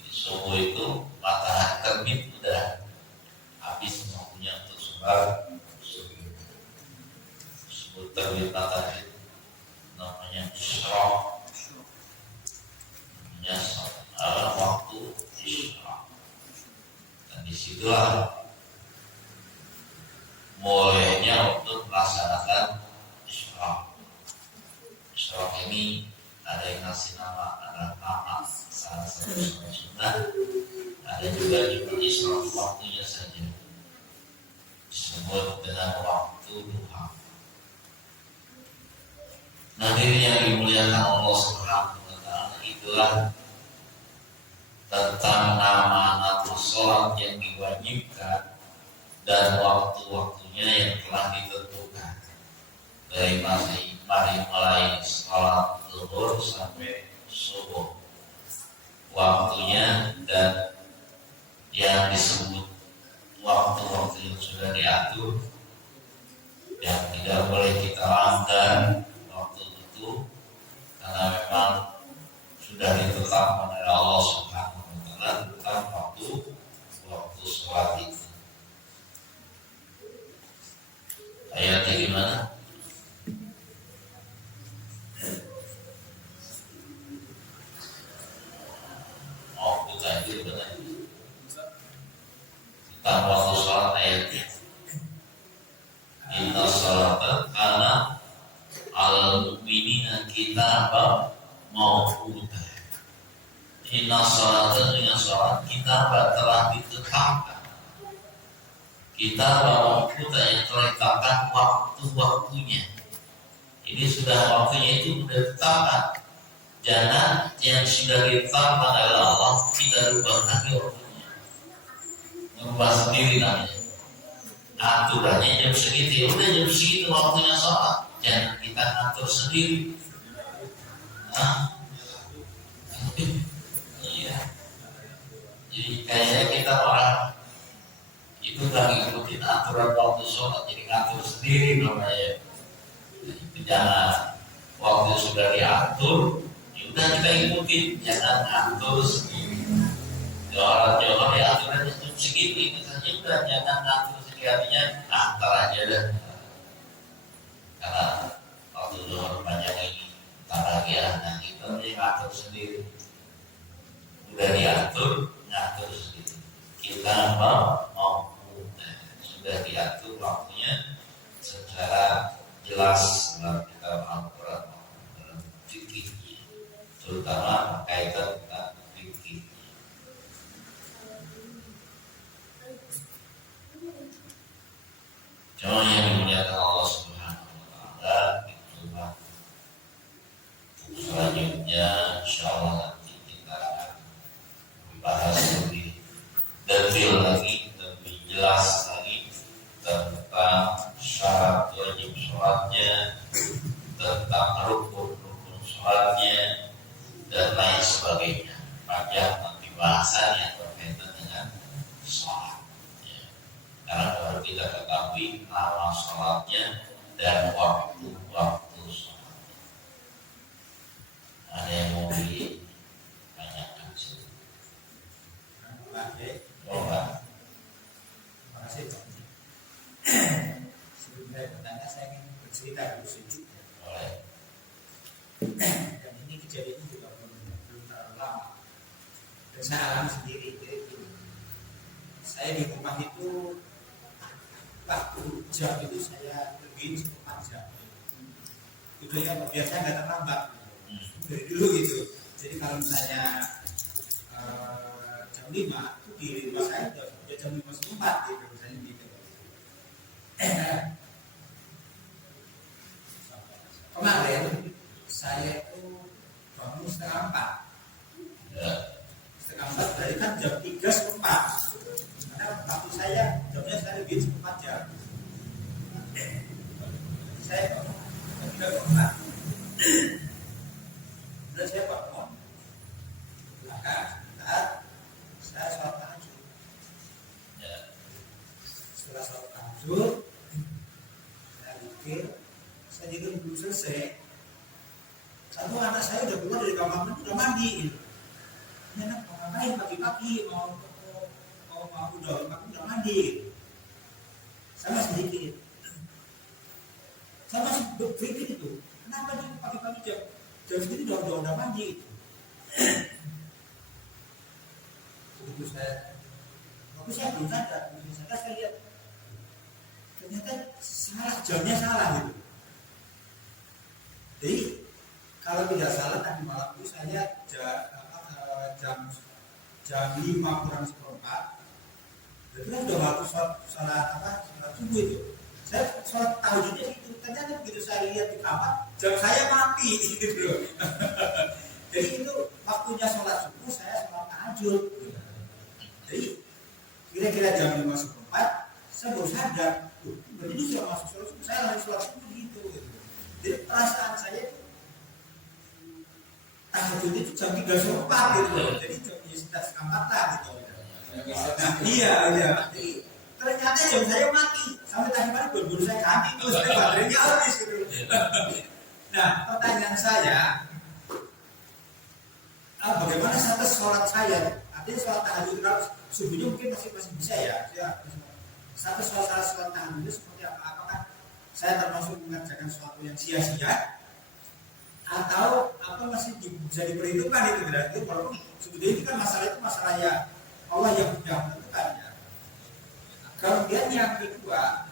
Di subuh itu matahari terbit udah habis waktunya untuk sholat subuh. Subuh terbit matahari namanya isyraq, namanya waktu isyraq. Dan disitulah bolehnya untuk melaksanakan isyraq. Isyraq ini ada yang ngasih nama, ada nama salah satu sunnah, ada juga isyraq waktunya saja disebut dengan waktu duha. Hadirin yang dimuliakan Allah Subhanahu wa taala, itulah tentang nama-nama sholat yang diwajibkan dan waktu-waktunya yang telah ditentukan, dari mulai sholat zuhur sampai subuh, waktunya dan yang disebut waktu-waktu yang sudah diatur, yang tidak boleh kita langgar waktu itu, karena memang sudah ditetapkan oleh Allah Subhanahu wa taala tentang waktu sholat itu. Ayatnya gimana? Oh, bukan itu benar. Tentang waktu sholat ayatnya. Inna sholata kana al mu'minina kitaban mawquta. Inna sholata, dengan sholat kita telah ditetapkan. Kita mawquta yang telah ditetapkan waktu-waktunya. Ini sudah waktunya itu sudah ditetapkan. Jangan yang sudah ditetapkan adalah Allah kita rubah lagi waktunya. Merubah sendiri namanya. Aturannya jam segitu, ya udah jam segitu waktunya sholat. Jangan kita atur sendiri. Nah, iya. Jadi kayaknya kita orang itu udah ngikutin aturan waktu sholat, jadi ngatur sendiri namanya. Itu jangan, waktu sudah diatur, ya udah kita ikutin, jangan atur sendiri. Johor aturannya itu segitu, itu saja udah, jangan atur sendiri, artinya antar aja dah. Karena waktu Johor panjang ini, ntar lagi nah kita ngatur sendiri. Udah diatur, ngatur sendiri. Kita mau sudah diatur waktunya secara jelas dalam kitab Al-Quran maupun dalam fikih, terutama berkaitan dengan fikih. cerita dulu sejuk. Boleh. Dan ini kejadiannya juga belum terlalu lama. Dan saya alami sendiri. Jadi saya di rumah itu waktu jam itu saya lebih 4 jam. Itu ya biasanya nggak terlambat. Dari dulu gitu. Jadi kalau misalnya jam 5 itu di rumah saya udah jam 5.04 gitu misalnya gitu. Kemarin saya itu bangun setengah 4. Ya. Setengah 4 berarti kan jam 3.04. Karena waktu saya jamnya saya lebih 4 jam. Saya bangun jam 3.04. Dan saya bangun. Maka saya sholat tahajud. Ya. Setelah sholat tahajud, saya pikir, saya tidur belum selesai. Satu anak saya udah keluar dari kamar mandi, udah mandi. Gitu. Ini anak mau ngapain pagi-pagi, mau udah mandi. Gitu. Saya masih sedikit. Saya masih berpikir itu, kenapa dia pagi-pagi jam segini udah mandi. Gitu. Begitu saya belum sadar, saya lihat ternyata jamnya salah gitu. Jadi kalau tidak salah tadi malam itu saya jam 5 kurang 1/4. Berarti kan sudah waktu sholat subuh itu. Saya sholat tahajudnya itu ternyata begitu saya lihat di kamar jam saya mati gitu loh. Jadi itu waktunya sholat subuh saya sholat tahajud. Jadi kira-kira jam 5.04 saya baru sadar, berarti itu sudah masuk sholat subuh, saya lagi sholat subuh gitu. Jadi perasaan saya itu tahajud itu jam 3.04 gitu. Jadi jam 3.04 lah gitu. Nah, iya. Jadi ternyata jam saya mati. Sampai tadi malam baru saya ganti terus baterainya habis gitu. Nah, pertanyaan saya, bagaimana status sholat saya? Artinya sholat tahajud kalau subuhnya mungkin masih bisa ya. Status sholat tahajud itu seperti apa? Apakah saya termasuk mengerjakan sesuatu yang sia-sia? Atau apa masih bisa diperhitungkan itu berarti walaupun sebetulnya itu kan masalah ya Allah yang sudah menentukan ya. Kemudian yang kedua,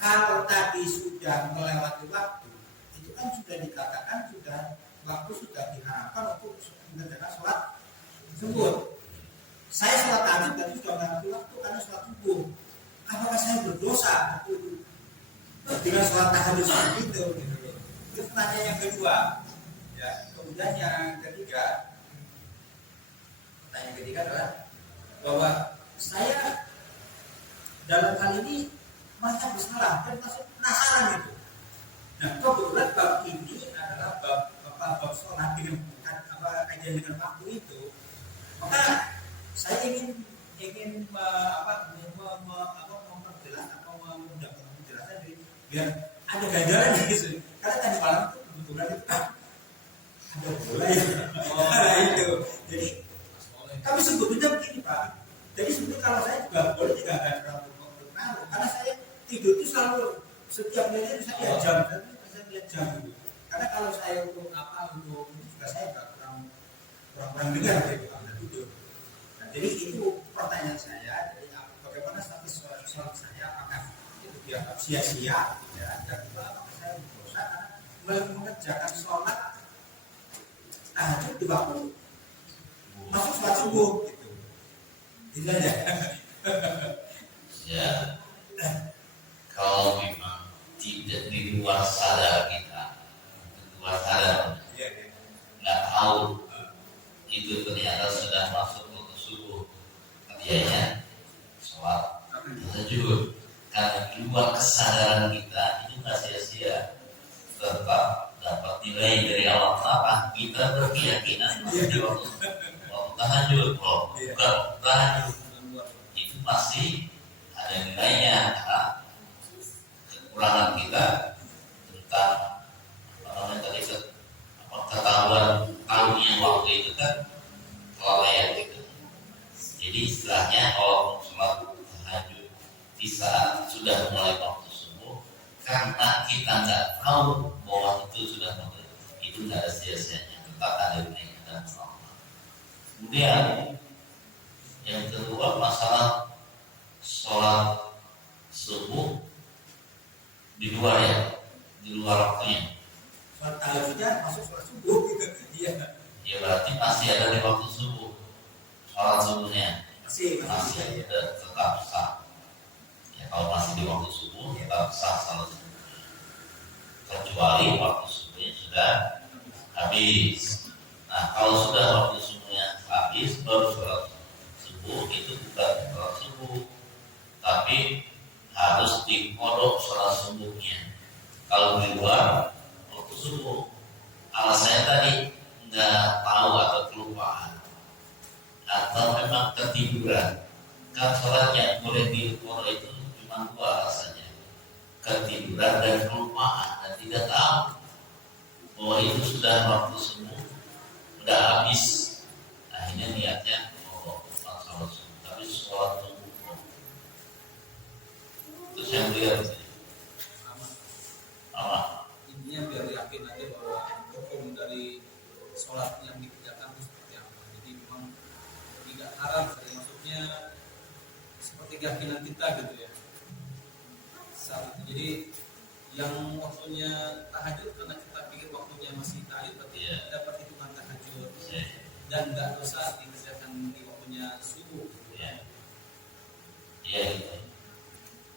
kalau tadi sudah melewati waktu, itu kan sudah dikatakan waktu sudah diharapkan untuk mengerjakan sholat subuh. Saya sholat tahajud berarti sudah melewati waktu karena sholat subuh. Apakah saya berdosa dengan sholat tahajud seperti itu? Itu pertanyaan yang kedua. Ya, kemudian yang ketiga, pertanyaan ketiga adalah bahwa saya dalam hal ini merasa bersalah dan masih penasaran gitu. Nah, kebetulan bab ini adalah bab sholat dengan kajian dengan waktu itu. Maka saya ingin memperjelas atau mengundang penjelasan biar ada ganjaran gitu. Karena tadi malam itu kebetulan itu ada bola ya. Itu. Jadi kami sebetulnya begini Pak. Jadi sebetulnya kalau saya juga boleh tidak ada terlalu berpengaruh. Karena saya tidur itu selalu setiap menit saya lihat jam. Saya lihat jam gitu. Karena kalau saya untuk itu juga saya kurang dengar gitu kalau tidur. Nah, jadi itu pertanyaan saya. Jadi bagaimana status sholat saya? Apakah itu dianggap sia-sia? Ya, dan apakah saya berdosa karena mengerjakan sholat tahajud di waktu masuk sholat subuh gitu. Itu aja. Ya, kalau memang tidak di luar sadar kita, nggak tahu itu ternyata sudah masuk waktu subuh, artinya sholat tahajud. Karena di luar kesadaran kita itu nggak sia-sia, tetap dapat nilai dari Allah. Apa? Kita berkeyakinan di waktu tahajud, bukan tahajud itu pasti ada nilainya. Karena kekurangan kita tentang ketahuan tahunya waktu itu kan kelalaian gitu. Jadi istilahnya kalau sholat tahajud di saat sudah mulai waktu subuh karena kita nggak tahu bahwa itu sudah maghrib, itu nggak ada sia-sianya, tetap ada nilainya dan sholat. Kemudian yang kedua masalah sholat subuh di luar ya, di luar waktunya. Sholat tahajudnya masuk sholat subuh gitu. Iya. Ya berarti masih ada di waktu subuh. Sholat subuhnya Masih masih ya. tetap sah. Ya kalau masih di waktu subuh tetap sah sholat subuh. Kecuali waktu subuhnya sudah habis. Nah kalau sudah waktu subuhnya habis baru sholat subuh, itu bukan sholat subuh, tapi harus dikodok sholat subuhnya. Kalau di luar waktu subuh, alasannya tadi nggak tahu atau kelupaan atau memang ketiduran. Kan sholat yang boleh dikodok itu cuma dua alasannya, ketiduran dan kelupaan, dan tidak tahu bahwa itu sudah waktu subuh, udah habis. Akhirnya niatnya sholat subuh, tapi sholat subuh terus yang lihat apa? Intinya biar yakin aja bahwa hukum dari sholat yang dikerjakan itu seperti apa. Jadi memang tidak haram, maksudnya seperti keyakinan kita gitu ya. Saat itu. Jadi yang waktunya tahajud karena kita pikir waktunya masih tahajud, tapi dapat hitungan tahajud dan nggak dosa dikerjakan di waktunya subuh. Iya, gitu.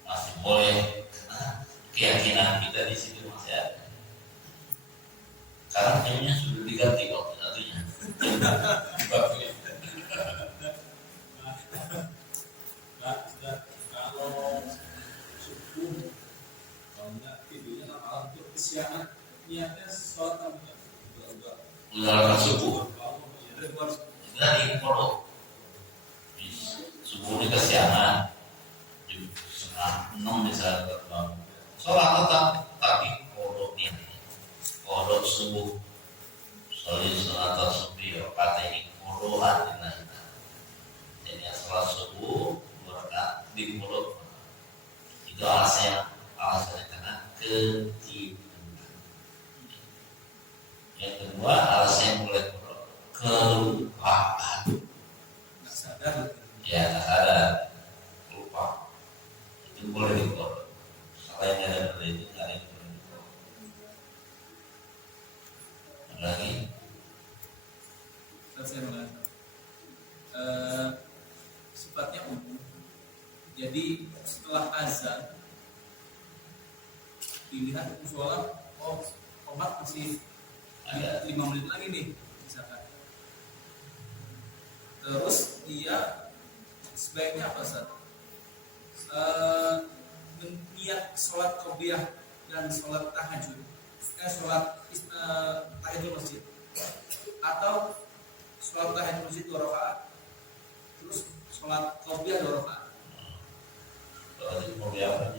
Masih boleh karena keyakinan kita di situ masih ada. Sekarang jamnya sudah diganti waktu satunya. Kalau subuh, kalau nggak tidurnya malam itu kesiangan, niatnya sholat apa? Udah subuh. Dari kodok. Subuh di kesiangan. Setengah 6 bisa bangun. Sholat tetap, tapi kodok nih. Kodok subuh. Soalnya sholat subuh, kata ini kodokan. Jadi sholat subuh, berkat di kodok. Itu alasannya karena ketiduran. Yang kedua alasannya boleh kodok, kelupaan. Nggak sadar. Ya nggak sadar, lupa. Itu boleh dikodok. Selain dari itu nggak ada yang boleh dikodok. Ada lagi? Saya mengatakan sifatnya umum. Jadi setelah azan dilihat musola, oh obat masih ada 5 menit lagi nih misalkan. Terus dia sebaiknya apa Ustaz? Niat sholat qobliyah dan sholat tahajud, sholat tahajud masjid, atau sholat tahajud masjid 2 rakaat, terus sholat qobliyah 2 rakaat. Kalau mau apa?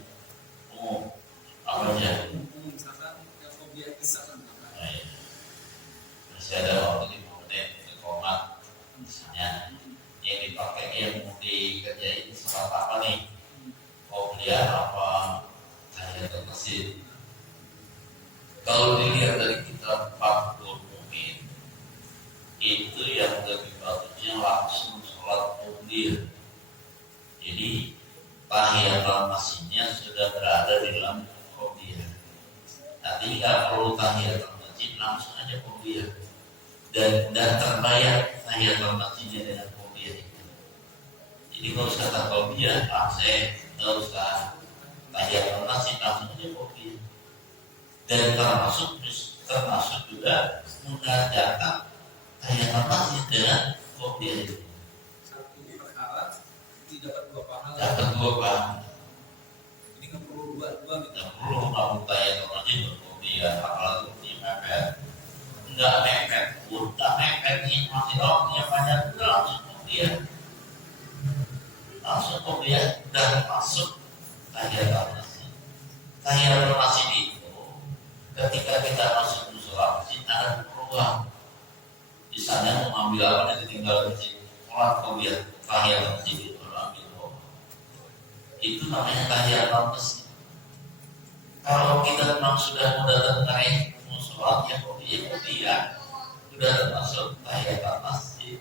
Oh, apa aja? Misalkan yang qobliyah kisah kan? Masih ada waktu 5 menit ke komat, misalnya yang dipakai yang mau dikerjain sholat apa nih? Qobliyah apa tahiyatul masjid? Kalau dilihat dari kitab Fathul Mu'in, itu yang lebih bagusnya langsung sholat qobliyah. Jadi tahiyatul masjidnya sudah berada di dalam qobliyah. Nanti nggak perlu tahiyatul masjid, langsung aja qobliyah. Dan terbayar tahiyatul masjidnya dengan qobliyah itu. Jadi kalau usah tak qobliyah, nggak usah tahiyatul masjid, langsung aja qobliyah. Dan termasuk juga mengajarkan tahiyatul masjid dengan qobliyah itu. Satu perkara didapat 2 pahala. Dapat 2 pahala. Ini kan perlu dua gitu. Tidak perlu kamu tahiyatul masjid qobliyah, apalagi di mepet. Enggak mepet, udah mepet nih masih waktunya banyak, udah langsung qobliyah. Langsung qobliyah dan masuk tahiyatul masjid. Tahiyatul masjid itu ketika kita masuk musola masjid ada perubahan. Misalnya mau ambil apa yang ketinggalan masjid, sholat qobliyah, tahiyatul masjid itu ambil. Itu namanya tahiyatul masjid. Kalau kita memang sudah mau datang naik mau sholat ya kemudian sudah termasuk tahiyatan masjid.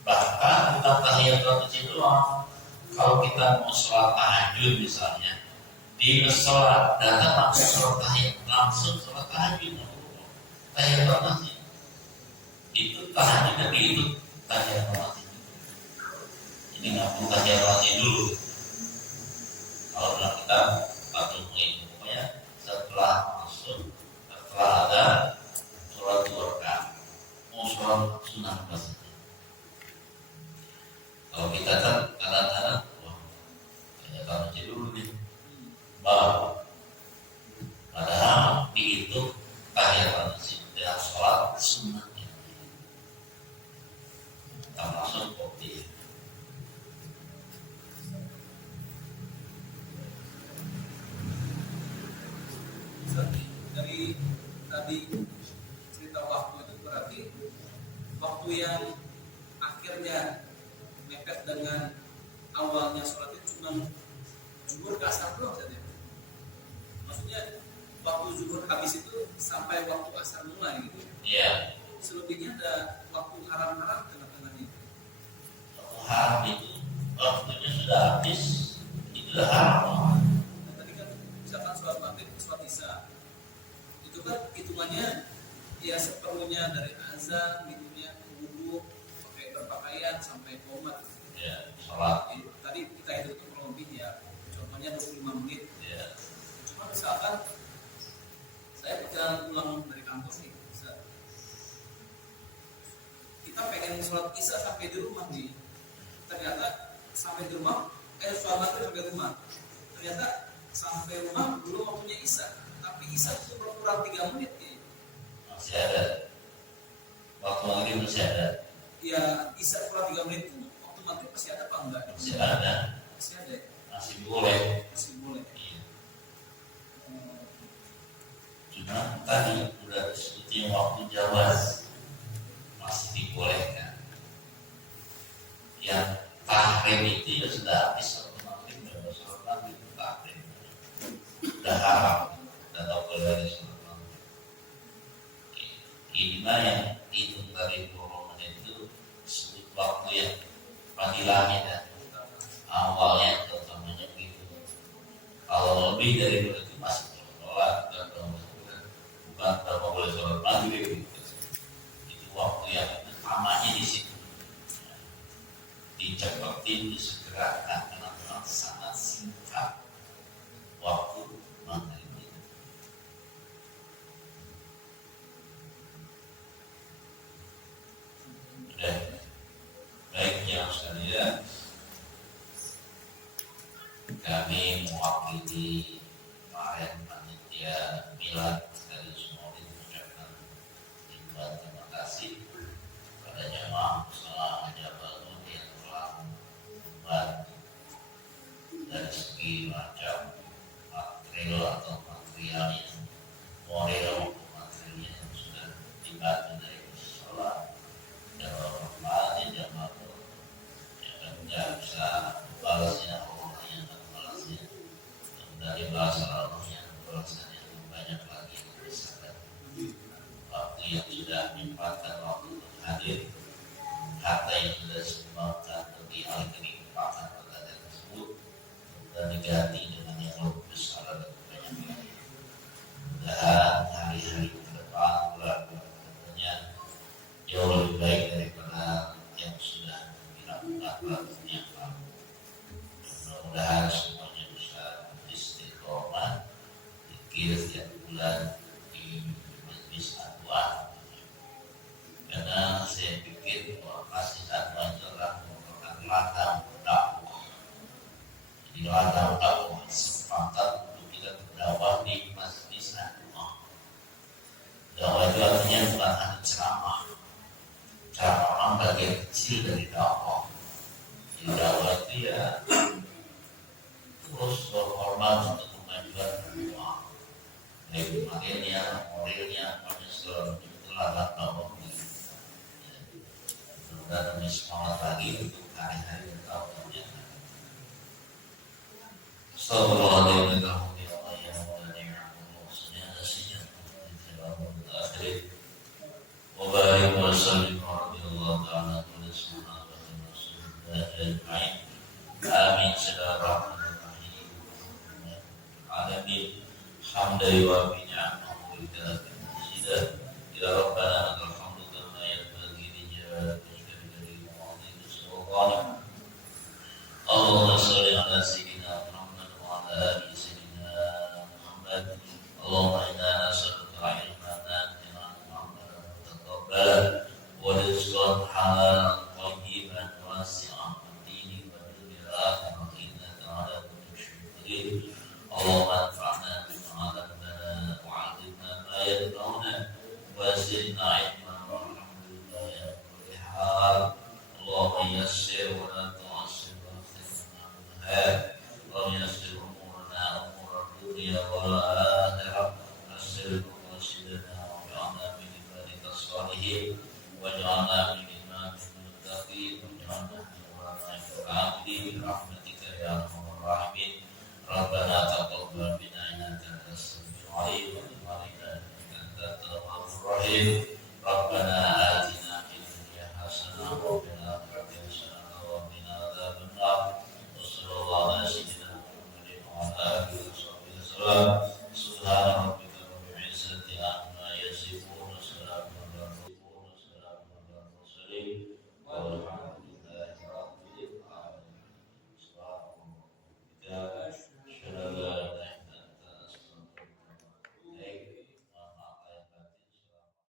Bahkan bukan tahiyatan masjid doang. Kalau kita mau sholat tahajud misalnya, di sholat datang langsung sholat tahajud, langsung sholat tahajud, tahiyatan masjid. Itu tahajudnya itu tahiyatan masjid. Ini nggak perlu tahiyatan masjid dulu. Kalau dalam kita atau ini pokoknya setelah masuk, setelah ada sholat dua rakaat, mau sholat sunnah masjid. Kalau kita kan kadang-kadang wah tahiyatan masjid dulu nih, baru padahal dihitung tahiyatan masjid dengan sholat sunnah termasuk kopi. Dari tadi cerita waktu itu berarti waktu yang akhirnya mepet dengan awalnya sholat itu cuma zuhur ke asar doang saja. Maksudnya waktu zuhur habis itu sampai waktu asar mulai gitu. Iya. Selebihnya ada waktu haram-haram tengah-tengahnya. Waktu haram itu waktunya sudah habis, itu sudah haram. Nah, tadi kan misalkan sholat maghrib, sholat isya, itu kan hitungannya ya seperlunya dari azan, hidupnya wudhu, pakai berpakaian sampai qomat. Ya, sholat. Tadi kita itu kurang lebih ya, contohnya 25 menit. Ya. Cuma misalkan saya perjalanan pulang dari kantor nih, kita pengen sholat isya sampai di rumah nih, ternyata sampai di rumah, sholat maghrib sampai rumah, ternyata sampai rumah belum waktunya isya, tapi isya itu kurang 3 menit nih. Masih ada. Waktu maghrib masih ada. Ya isya kurang 3 menit itu waktu maghrib masih ada apa enggak? Masih ada. Masih ada. Masih boleh. Masih boleh. Iya. Cuma tadi udah disebutin waktu jawaz masih dibolehkan. Yang tahrim itu ya sudah habis sholat maghrib, sholat maghrib tahrim sudah haram, sudah tak boleh lagi sholat maghrib. Inilah yang hitung dari 20 menit itu sebut waktu yang padilahnya dan awalnya terutamanya begitu. Kalau lebih dari itu masih sholat dan bukan tak boleh sholat maghrib. Waktu yang utamanya di situ dicepetin, disegerakan karena memang sangat singkat waktu maghrib itu. Baik yang sekalian, kami mewakili kemarin panitia milad sekaligus maulid mengucapkan terima kasih kepada jamaah usaha Jabalun yang telah membantu dari segi macam material atau material yang moral maupun material yang sudah dibantu dari sholat Jabalun Fahadi Jabalun yang tidak bisa balasnya Allah yang akan balasnya dari bahasa Allah yang balasnya yang banyak lagi yang bisa waktu yang sudah menyempatkan waktu untuk hadir, harta yang sudah disumbangkan bagi ahli kehidupan pada tersebut dan diganti dengan yang lebih besar dan banyak lagi. Mudah-mudahan hari-hari ke depan bulan-bulannya jauh lebih baik daripada yang sudah dilakukan pada yang lalu. Mudah-mudahan semuanya bisa istiqomah dikir setiap bulan di majlis Adwa, karena saya pikir bahwa majlis Adwa adalah merupakan ladang dakwah. Jadi ladang dakwah kesempatan untuk kita berdakwah di majlis Adwa. Dakwah itu artinya bukan hanya ceramah. Ceramah orang bagian kecil dari dakwah. Jadi dakwah itu ya terus berkorban untuk kemajuan dakwah. Baik materinya, moralnya, pada seluruh ladang dakwah. Dan lebih semangat lagi untuk hari-hari dakwahnya. Assalamualaikum warahmatullahi wabarakatuh. على كل صحابة رسول الله أجمعين آمين سيدنا الرحمن الرحيم العالمين حمدا يوافي نعمه ويكافئ مزيدا يا ربنا لك الحمد كما ينبغي لجلال وجهك وعظيم سلطانك اللهم صل على سيدنا محمد وعلى آل سيدنا محمد اللهم إنا نسألك علما نافعا وعملا متقبلا ورزقا حلالا طيبا واسعا في الدين والدنيا الآخرة إنك على كل شيء قدير اللهم انفعنا بما علمتنا وعلمنا ما ينفعنا وزدنا علما والحمد لله على كل حال اللهم يسر ولا تعسر واغفرنا منها اللهم يسر أمورنا أمور الدنيا والآخرة يسر مقاصدنا واجعلنا من عبادك الصالحين واجعلنا من إمام المتقين واجعلنا من علماء العاملين برحمتك يا أرحم الراحمين ربنا تقبل منا إنك أنت السميع العليم وتب علينا إنك أنت التواب الرحيم ربنا آتنا في الدنيا حسنة وفي الآخرة حسنة وقنا عذاب النار وصلى الله على سيدنا محمد وعلى آله وصحبه وسلم